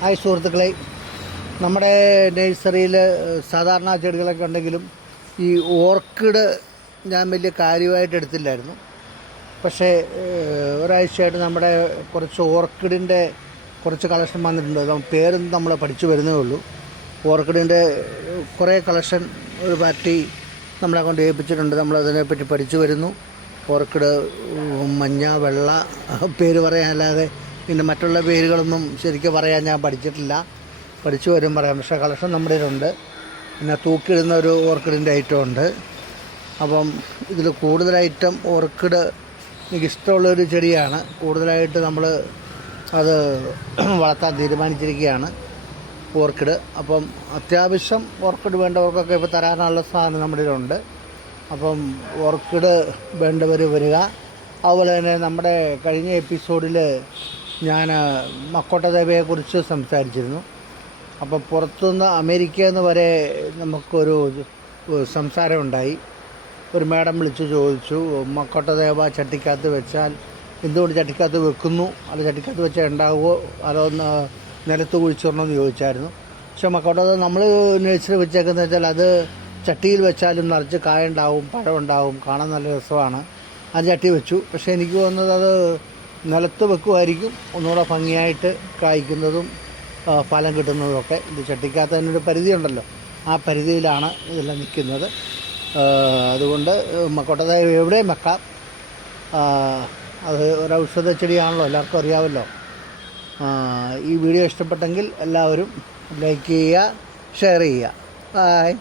Hi സുഹൃത്തുക്കളെ. നമ്മുടെ നഴ്സറിയിൽ സാധാരണ ചെടികളൊക്കെ ഉണ്ടെങ്കിലും ഈ ഓർക്കിഡ് ഞാൻ വലിയ കാര്യമായിട്ട് എടുത്തില്ലായിരുന്നു. പക്ഷേ ഒരാഴ്ചയായിട്ട് നമ്മുടെ കുറച്ച് ഓർക്കിഡിന്റെ കുറച്ച് കളക്ഷൻ വന്നിട്ടുണ്ട്. പേരൊന്നും നമ്മൾ പഠിച്ചു വരുന്നേ ഉള്ളൂ. ഓർക്കിഡിന്റെ കുറേ കളക്ഷൻ ഒരു പാർട്ടി നമ്മളെ കൊണ്ട് ഏൽപ്പിച്ചിട്ടുണ്ട്. നമ്മളതിനെപ്പറ്റി പഠിച്ചു വരുന്നു. ഓർക്കിഡ് മഞ്ഞ വെള്ള പേര് പറയാനല്ലാതെ പിന്നെ മറ്റുള്ള പേരുകളൊന്നും ശരിക്കും പറയാൻ ഞാൻ പഠിച്ചിട്ടില്ല. പഠിച്ചു വരും പറയാം. പക്ഷേ കളക്ഷൻ നമ്മുടെ ഇതുണ്ട് പിന്നെ തൂക്കിയിടുന്ന ഒരു ഓർക്കിഡിന്റെ ഐറ്റം ഉണ്ട്. അപ്പം ഇതിൽ കൂടുതൽ ഐറ്റം ഓർക്കിഡ് എനിക്ക് ഇഷ്ടമുള്ളൊരു ചെടിയാണ്. കൂടുതലായിട്ട് നമ്മൾ അത് വളർത്താൻ തീരുമാനിച്ചിരിക്കുകയാണ് ഓർക്കിഡ്. അപ്പം അത്യാവശ്യം ഓർക്കിഡ് വേണ്ടവർക്കൊക്കെ ഇപ്പോൾ തരാനുള്ള സാധനം നമ്മുടെ ഉണ്ട് അപ്പം ഓർക്കിഡ് വേണ്ടവർ വരിക. അതുപോലെ തന്നെ നമ്മുടെ കഴിഞ്ഞ എപ്പിസോഡിൽ ഞാൻ മക്കോട്ടദേവയെക്കുറിച്ച് സംസാരിച്ചിരുന്നു. അപ്പോൾ പുറത്തുനിന്ന് അമേരിക്ക നിന്ന് വരെ നമുക്കൊരു സംസാരമുണ്ടായി. ഒരു മാഡം വിളിച്ചു ചോദിച്ചു മക്കോട്ടദേവ ചട്ടിക്കകത്ത് വെച്ചാൽ എന്തുകൊണ്ട് ചട്ടിക്കകത്ത് വെക്കുന്നു? അത് ചട്ടിക്കകത്ത് വെച്ചാൽ ഉണ്ടാകുമോ അതോ നിലത്ത് കുഴിച്ചിടണമെന്ന് ചോദിച്ചായിരുന്നു. പക്ഷേ മക്കോട്ടദേവ നമ്മൾ നേഴ്സറി വെച്ചേക്കുന്നത് വെച്ചാൽ അത് ചട്ടിയിൽ വെച്ചാലും നിറച്ച് കായ ഉണ്ടാവും പഴം ഉണ്ടാവും കാണാൻ നല്ല രസമാണ്. ആ ചട്ടി വെച്ചു. പക്ഷേ എനിക്ക് തോന്നുന്നത് അത് നിലത്ത് വെക്കുമായിരിക്കും. ഒന്നുകൂടെ ഭംഗിയായിട്ട് കായ്ക്കുന്നതും ഫലം കിട്ടുന്നതൊക്കെ ഇത് ചട്ടിക്കകത്ത് പരിധിയുണ്ടല്ലോ. ആ പരിധിയിലാണ് ഇതെല്ലാം നിൽക്കുന്നത്. അതുകൊണ്ട് മക്കോട്ടതായ എവിടെയും വെക്കാം. അത് ഒരു ഔഷധ ചെടിയാണല്ലോ എല്ലാവർക്കും അറിയാമല്ലോ. ഈ വീഡിയോ ഇഷ്ടപ്പെട്ടെങ്കിൽ എല്ലാവരും ലൈക്ക് ചെയ്യുക ഷെയർ ചെയ്യുക. ബായ്